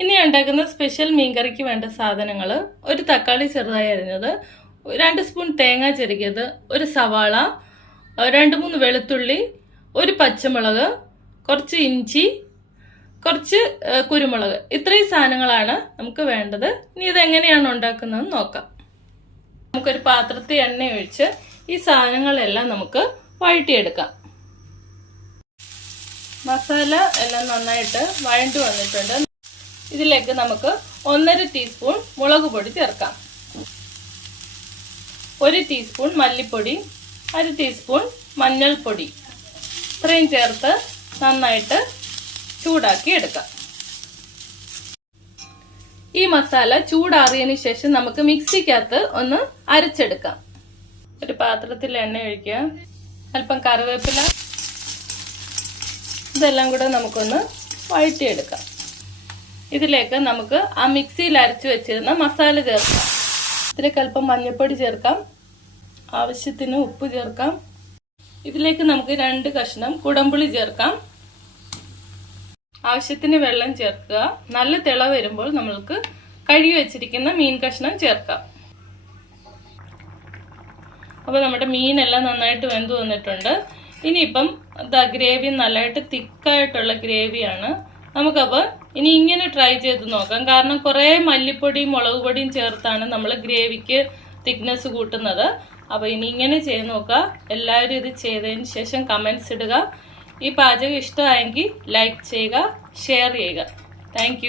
ഇനി ഉണ്ടാക്കുന്ന സ്പെഷ്യൽ മീൻകറിക്ക് വേണ്ട സാധനങ്ങൾ ഒരു തക്കാളി ചെറുതായി അരിഞ്ഞത് രണ്ട് സ്പൂൺ തേങ്ങ ചെരുകിയത് ഒരു സവാള രണ്ട് മൂന്ന് വെളുത്തുള്ളി ഒരു പച്ചമുളക് കുറച്ച് ഇഞ്ചി കുറച്ച് കുരുമുളക്. ഇത്രയും സാധനങ്ങളാണ് നമുക്ക് വേണ്ടത്. ഇനി ഇതെങ്ങനെയാണ് ഉണ്ടാക്കുന്നതെന്ന് നോക്കാം. നമുക്കൊരു പാത്രത്തിൽ എണ്ണ ഒഴിച്ച് ഈ സാധനങ്ങളെല്ലാം നമുക്ക് വഴറ്റിയെടുക്കാം. മസാല എല്ലാം നന്നായിട്ട് വഴണ്ടു വന്നിട്ടുണ്ട്. ഇതിലേക്ക് നമുക്ക് ഒന്നര ടീസ്പൂൺ മുളക് പൊടി ചേർക്കാം. ഒരു ടീസ്പൂൺ മല്ലിപ്പൊടി അര ടീസ്പൂൺ മഞ്ഞൾപ്പൊടി. ഇത്രയും ചേർത്ത് നന്നായിട്ട് ചൂടാക്കി എടുക്കാം. ഈ മസാല ചൂടാറിയതിന് ശേഷം നമുക്ക് മിക്സിക്കകത്ത് ഒന്ന് അരച്ചെടുക്കാം. ഒരു പാത്രത്തിൽ എണ്ണ ഒഴിക്കുക. അല്പം കറിവേപ്പില. ഇതെല്ലാം കൂടെ നമുക്കൊന്ന് വഴറ്റിയെടുക്കാം. ഇതിലേക്ക് നമുക്ക് ആ മിക്സിയിൽ അരച്ചു വെച്ചിരുന്ന മസാല ചേർക്കാം. ഇതിലേക്ക് അല്പം മഞ്ഞൾപ്പൊടി ചേർക്കാം. ആവശ്യത്തിന് ഉപ്പ് ചേർക്കാം. ഇതിലേക്ക് നമുക്ക് രണ്ട് കഷ്ണം കുടംപുളി ചേർക്കാം. ആവശ്യത്തിന് വെള്ളം ചേർക്കുക. നല്ല തിള വരുമ്പോൾ നമ്മൾക്ക് കഴുകി വെച്ചിരിക്കുന്ന മീൻ കഷ്ണം ചേർക്കാം. അപ്പോൾ നമ്മുടെ മീനെല്ലാം നന്നായിട്ട് വെന്ത് വന്നിട്ടുണ്ട്. ഇനിയിപ്പം ഗ്രേവി നല്ലതായിട്ട് തിക്കായിട്ടുള്ള ഗ്രേവിയാണ്. നമുക്കപ്പോൾ ഇനി ഇങ്ങനെ ട്രൈ ചെയ്ത് നോക്കാം. കാരണം കുറേ മല്ലിപ്പൊടിയും മുളക് പൊടിയും ചേർത്താണ് നമ്മൾ ഗ്രേവിക്ക് തിക്നെസ് കൂട്ടുന്നത്. അപ്പോൾ ഇനി ഇങ്ങനെ ചെയ്ത് നോക്കുക. എല്ലാവരും ഇത് ചെയ്തതിന് ശേഷം കമൻസ് ഇടുക. ഈ പാചകം ഇഷ്ടമായെങ്കിൽ ലൈക്ക് ചെയ്യുക ഷെയർ ചെയ്യുക. താങ്ക്